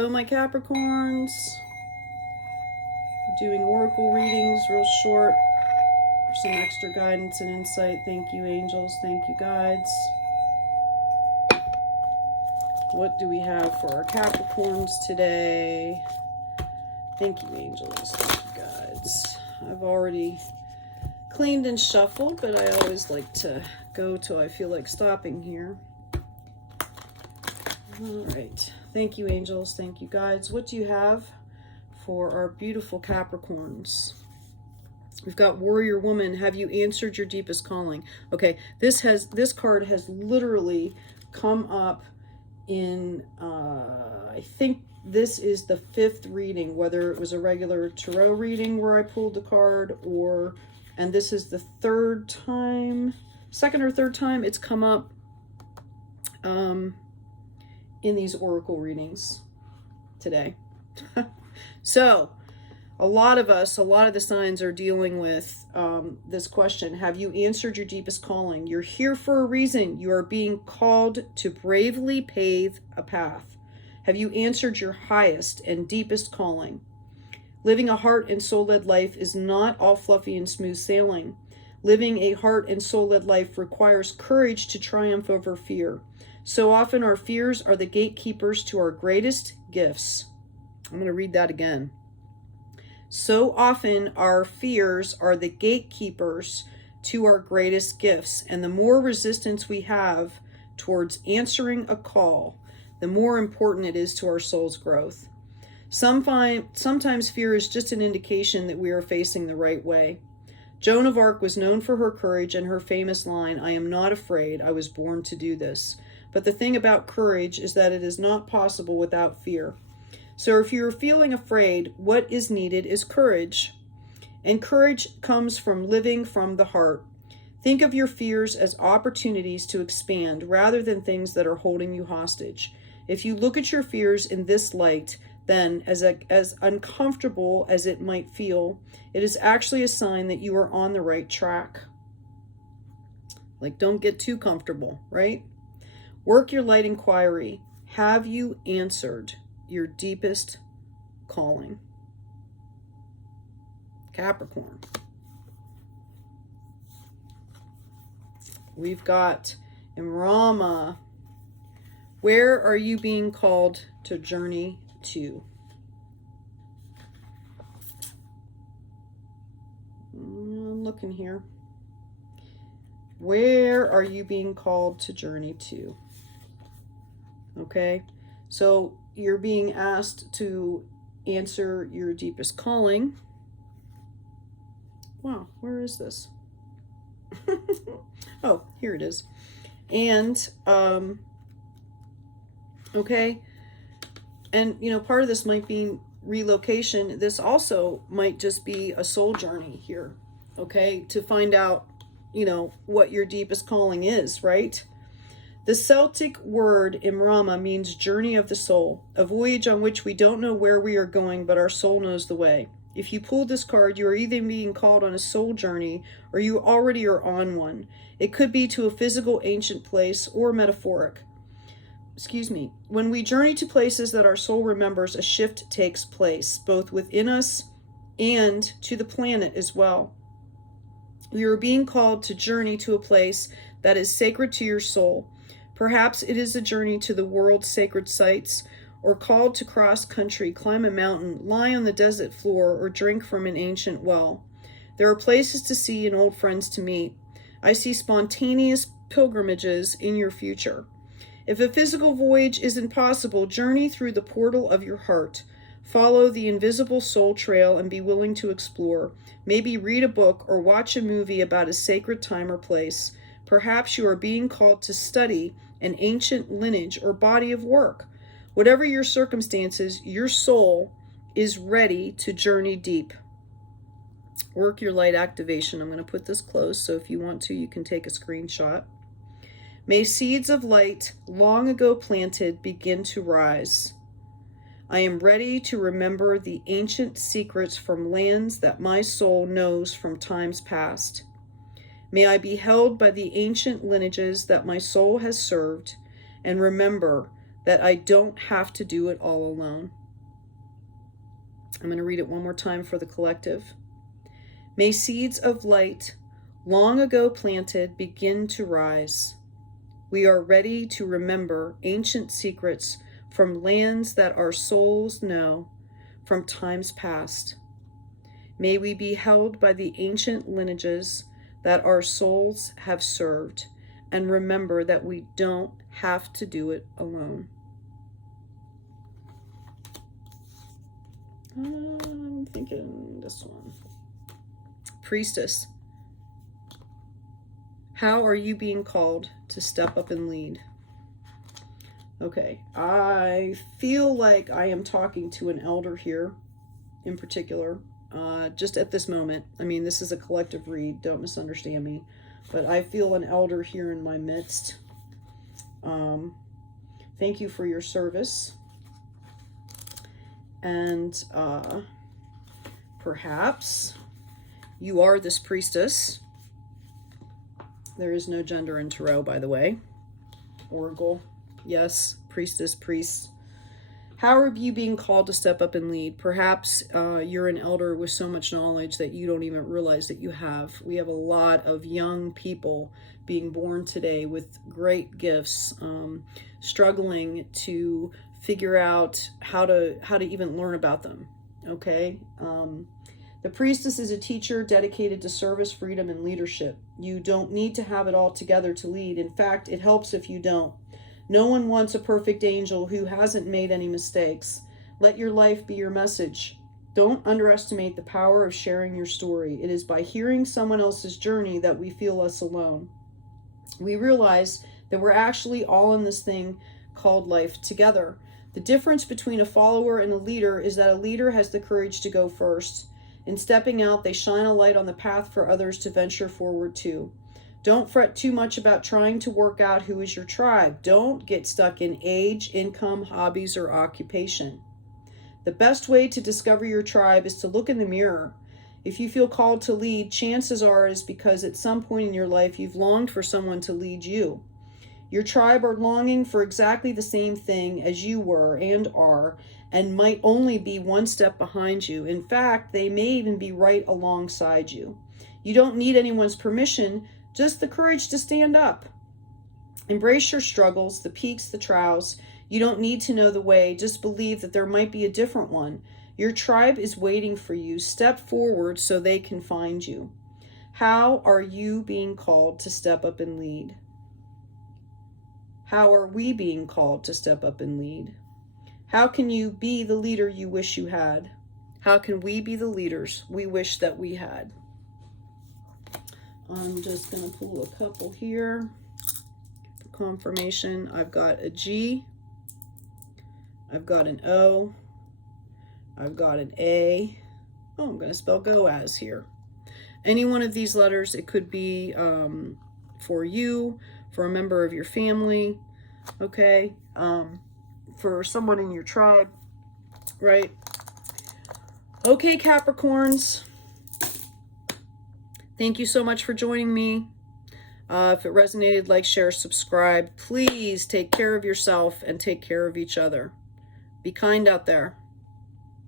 Hello, my Capricorns. We're doing oracle readings real short for some extra guidance and insight. Thank you, angels. Thank you, guides. What do we have for our Capricorns today? Thank you, angels. Thank you, guides. I've already cleaned and shuffled, but I always like to go till I feel like stopping here. All right. Thank you, angels. Thank you, guides. What do you have for our beautiful Capricorns? We've got Warrior Woman. Have you answered your deepest calling? Okay, this card has literally come up in I think this is the 5th reading, whether it was a regular tarot reading where I pulled the card, and this is the 3rd time, 2nd or 3rd time it's come up in these oracle readings today. So a lot of the signs are dealing with this question. Have you answered your deepest calling? You're here for a reason. You are being called to bravely pave a path. Have you answered your highest and deepest calling? Living a heart and soul-led life is not all fluffy and smooth sailing. Living a heart and soul-led life requires courage to triumph over fear. So often our fears are the gatekeepers to our greatest gifts. I'm going to read that again. So often our fears are the gatekeepers to our greatest gifts. And the more resistance we have towards answering a call, the more important it is to our soul's growth. Sometimes fear is just an indication that we are facing the right way. Joan of Arc was known for her courage and her famous line, "I am not afraid, I was born to do this." But the thing about courage is that it is not possible without fear. So if you're feeling afraid, what is needed is courage. And courage comes from living from the heart. Think of your fears as opportunities to expand rather than things that are holding you hostage. If you look at your fears in this light, then as uncomfortable as it might feel, it is actually a sign that you are on the right track. Like, don't get too comfortable, right? Work your light inquiry. Have you answered your deepest calling? Capricorn. We've got Imrama. Where are you being called to journey to? I'm looking here. Where are you being called to journey to? Okay, so you're being asked to answer your deepest calling. Wow, where is this? Oh, here it is. And okay, and part of this might be relocation. This also might just be a soul journey here, okay, to find out what your deepest calling is, right? The Celtic word Imrama means journey of the soul, a voyage on which we don't know where we are going, but our soul knows the way. If you pull this card, you are either being called on a soul journey or you already are on one. It could be to a physical ancient place or metaphoric. When we journey to places that our soul remembers, a shift takes place, both within us and to the planet as well. We are being called to journey to a place that is sacred to your soul. Perhaps it is a journey to the world's sacred sites, or called to cross country, climb a mountain, lie on the desert floor, or drink from an ancient well. There are places to see and old friends to meet. I see spontaneous pilgrimages in your future. If a physical voyage isn't possible, journey through the portal of your heart. Follow the invisible soul trail and be willing to explore. Maybe read a book or watch a movie about a sacred time or place. Perhaps you are being called to study an ancient lineage or body of work. Whatever your circumstances, your soul is ready to journey deep. Work your light activation. I'm going to put this close, so if you want to, you can take a screenshot. May seeds of light long ago planted begin to rise. I am ready to remember the ancient secrets from lands that my soul knows from times past. May I be held by the ancient lineages that my soul has served, and remember that I don't have to do it all alone. I'm going to read it one more time for the collective. May seeds of light long ago planted begin to rise. We are ready to remember ancient secrets from lands that our souls know from times past. May we be held by the ancient lineages that our souls have served, and remember that we don't have to do it alone. I'm thinking this one. Priestess. How are you being called to step up and lead? Okay, I feel like I am talking to an elder here in particular, just at this moment. I mean, this is a collective read, don't misunderstand me, but I feel an elder here in my midst. Thank you for your service. And perhaps you are this priestess. There is no gender in tarot, by the way. Oracle, yes. Priestess, priest. How are you being called to step up and lead? Perhaps you're an elder with so much knowledge that you don't even realize that you have. We have a lot of young people being born today with great gifts, struggling to figure out how to even learn about them. Okay. The priestess is a teacher dedicated to service, freedom, and leadership. You don't need to have it all together to lead. In fact, it helps if you don't. No one wants a perfect angel who hasn't made any mistakes. Let your life be your message. Don't underestimate the power of sharing your story. It is by hearing someone else's journey that we feel less alone. We realize that we're actually all in this thing called life together. The difference between a follower and a leader is that a leader has the courage to go first. In stepping out, they shine a light on the path for others to venture forward to. Don't fret too much about trying to work out who is your tribe. Don't get stuck in age, income, hobbies, or occupation. The best way to discover your tribe is to look in the mirror. If you feel called to lead, chances are it is because at some point in your life you've longed for someone to lead you. Your tribe are longing for exactly the same thing as you were and are, and might only be one step behind you. In fact, they may even be right alongside you. You don't need anyone's permission, just the courage to stand up. Embrace your struggles, the peaks, the trials. You don't need to know the way, just believe that there might be a different one. Your tribe is waiting for you. Step forward so they can find you. How are you being called to step up and lead? How are we being called to step up and lead? How can you be the leader you wish you had? How can we be the leaders we wish that we had? I'm just going to pull a couple here for confirmation. I've got a G. I've got an O. I've got an A. Oh, I'm going to spell go as here. Any one of these letters, it could be for you, for a member of your family, okay, for someone in your tribe, right? Okay, Capricorns, thank you so much for joining me. If it resonated, like, share, subscribe. Please take care of yourself and take care of each other. Be kind out there.